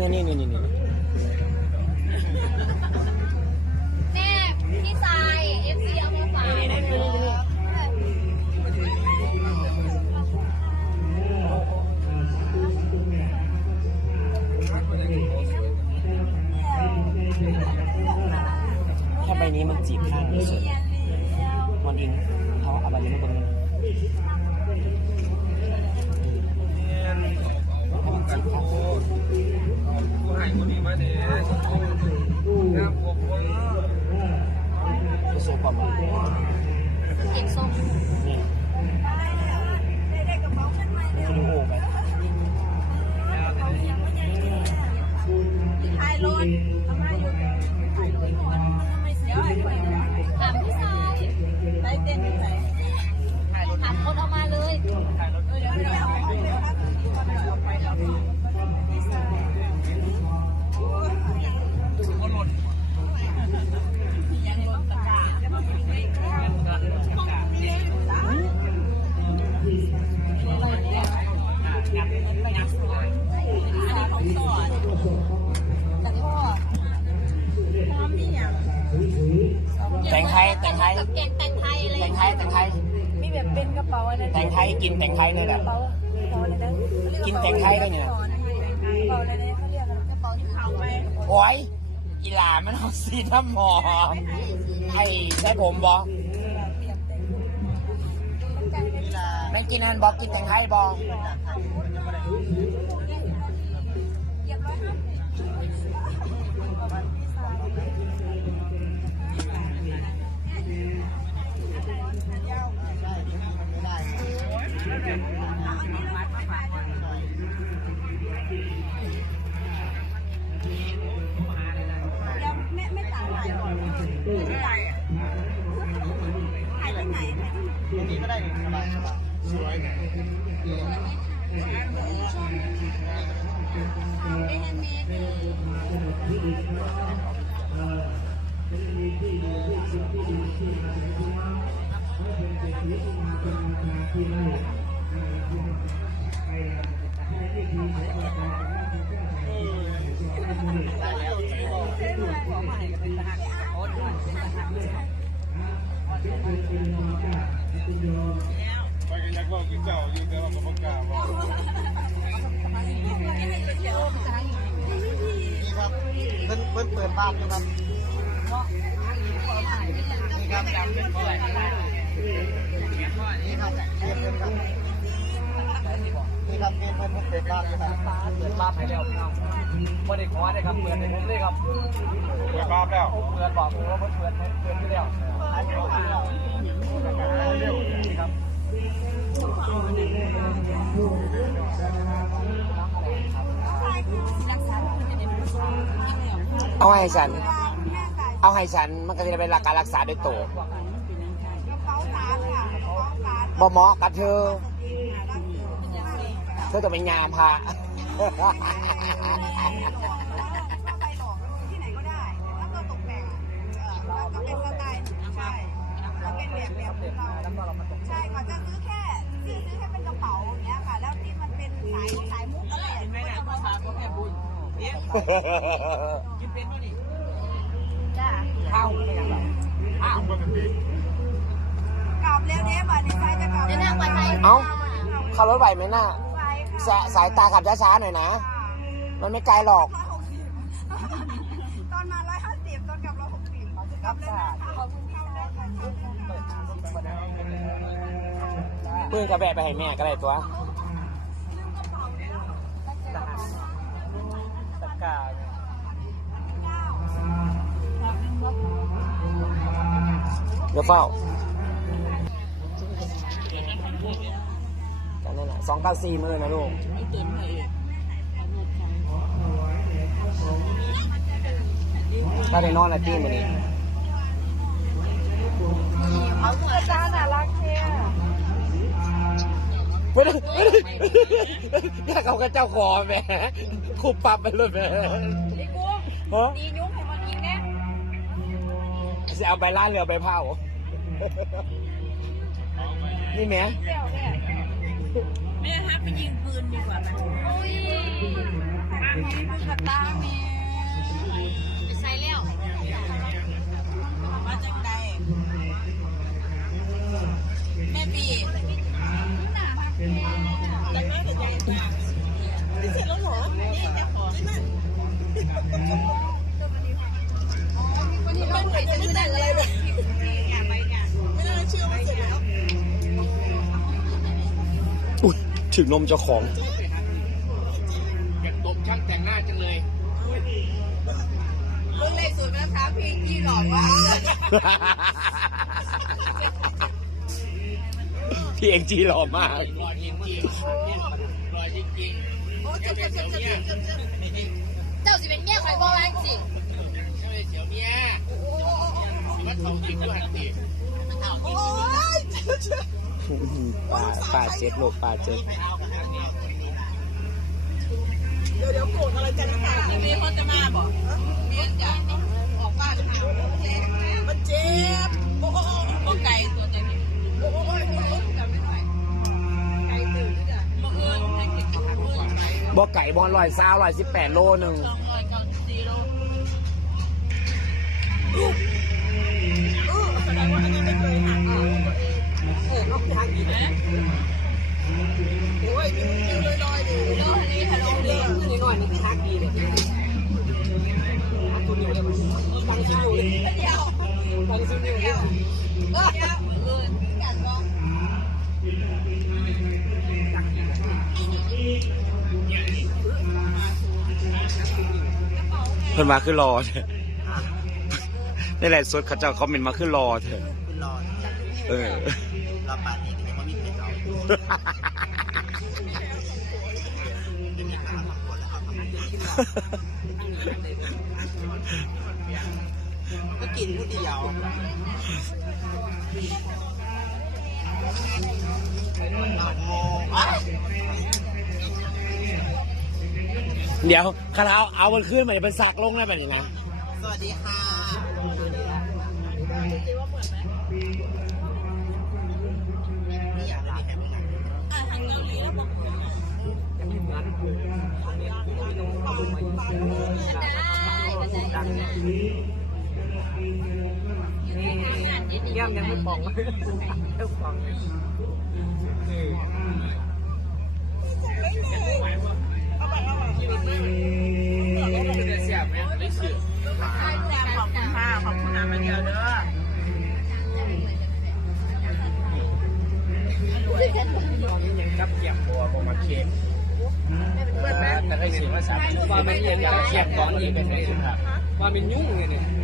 นี่นี่นี่นี่แม่พี่ทรายเอฟซีเอามาฝากถ้าใบนี้มันจีบข้างไม่สวยมันอิงเขาเอาใบนี้มาบนมัน ให้มันจีบข้าผู้ให้คนนี้มาเด้งามผมว่าจะสวยกว่ามันเก่งส้ม ยแต่งไทยกับแกงแต่งไทยเลยแต่งไทยแต่งไทยมีแบบเป็นกระเป๋าอะไรแต่งไทยกินแต่งไทยนี่แหละกระเป๋ากระเป๋าอะไรนะกินแต่งไทยได้เนี่ยกระเป๋าอะไรนะเขาเรียกอะไรกระเป๋าที่เขาไปโอ้ยอีหลามันเอาสีน้ำหอมไอ้ใช่ผมบอไม่กินอันบอกกินแต่งไทยบอ ต่างถ่ายก่อนที่ไหนถ่ายที่ไหนนี่ก็ได้สบายสบายสวยไปกันยากมากขี้เจ้าอยู่แต่ว่าผมก้าวนี่ครับเพิ่นเพิ่นเปิดบ้านนะครับนี่ครับจำเป็นเท่าไหร่นี่ครับเกมเพิ่นครับนี่ ครับเกมเพิ่นเพิ่นเปิดบ้านนะครับเปิดบ้าไปแล้วพี่น้องไม่ได้ขอได้ครับเปิดในผมเลยครับเปิดบ้านแล้วเปิดบอกผมว่าเปิดเปิดเปิดที่แล้วนี่ครับเอาให้ฉัน เอาให้ฉัน มันก็จะเป็นหลักการรักษาโดยตัวกระเป๋าสารค่ะกระเป๋าสารบ่เหมาะกับเธอ เธอต้องเป็นงามพระถ้าไปหลอกที่ไหนก็ได้แล้วก็ตกแต่งเอ่อแล้วก็เป็นสไตล์ใช่ก็เป็นแบบแบบของเราใช่ค่ะจะซื้อแค่ซื้อแค่เป็นกระเป๋าอย่างเงี้ยค่ะ แล้วที่มันเป็นสายสายมุกอะไรไม่ได้มาถามคนแค่บุญจ้าข้าไม่กันหรอกอ้าวก็เป็นปีกลับแล้วเนี่ยบัดนี้ใช่จะกลับเดี๋ยวนั่งไปไทยเอ้าขับรถไหวไหมน่ะ ไปค่ะสาสายตาขับช้าๆหน่อยนะ มันไม่ไกลหรอกร้อยหกสิบตอนมาร้อยห้าสิบตอนกลับร้อยหกสิบกลับแล้วนะคะขอบคุณค่ะเพื่อนกระแบะไปให้แม่ก็ได้ตัวตะกาเดี๋ยวเฝ้า สองเก้าสี่มือนะลูกถ้าได้นอนละตีมือนี้เอาเพื่อนจ้าน่ารักเท่ไม่ได้แค่เขาก็เจ้าขอแหม่คุบปับไปเลยแหม่ไอ้กุ้งฮะดียุ้งให้มันกินแน่จะเอาไปล่าเรือไปเผานี่แหม่เดี่ยว แม่ฮักไปยิงปืนดีกว่าไหมอุ้ยปืนกับตาเมียไปใช้แล้วมาจังใดแม่บีแล้วแม่เป็นยังไงบ้างนี่เสร็จแล้วเหรอนี่เจ้าของ ถึงนมเจ้าของอยากตบช่างแต่งหน้าจังเลยรุ่นเล็กสุดนะคะพี่ที่หลอกว่าพี่เอ็งจีหล่อมากรอจริงจริงรอจริงจริงโอ้เจ็บเจ็บเจ็บเจ็บเจ็บเจ็บเจ็บเจ้าสิเป็นเมียใครบ่แรงสิใช่เสียวเมียมันทองจริงด้วยหันตีโอ้ยเจ็บเจ็บ ปลาปลาเจ็ดโลกปลาเจ็ดเดี๋ยวเดี๋ยวโกรธอะไรกันนะคะมีคนจะมาบอกมีจะออกบ้านหามันเจ็บโอ้โหโอ้ไก่ตัวเจ็บโอ้โหโอ้โหจำไม่ไหวไก่ตื่นจ้ะบังเอิญให้กินกับบังเอิญไปบ่อไก่บอลลอยซาวลอยสิบแปดโลหนึ่ง ฟังชิ้นนิ้วเลยฟังชิ้นนิ้วเลยเออเนบ้างเพิ่นมาขึ้นรอเถอะนี่แหละสุดเขาเจ้าคอมเมนต์มาขึ้นรอเถอะรอเออรอปาร์ตี้แต่ไม่มีเพจเอา ก็กินผู้เดียวเดี๋ยวคาราเอาเอามันขึ้นมาเดี๋ยวเป็นสักลงได้แบบนี้นะ สวัสดีค่ะนี่อยากได้แค่ไหนอะทาง เกาหลีแล้วบอกย่ำยังไม่ปองเสียบไหมไม่เสียบขอบคุณค่ะขอบคุณนะมาเดียวเด้อยังกับเกี่ยบบัวบมาเค็ม แต่ได้สิว่าสามว่ามันยังกับเกียบก้อนอีกเป็นไงครับว่ามันยุ่งเลยเนี่ยเปิดไหมอะ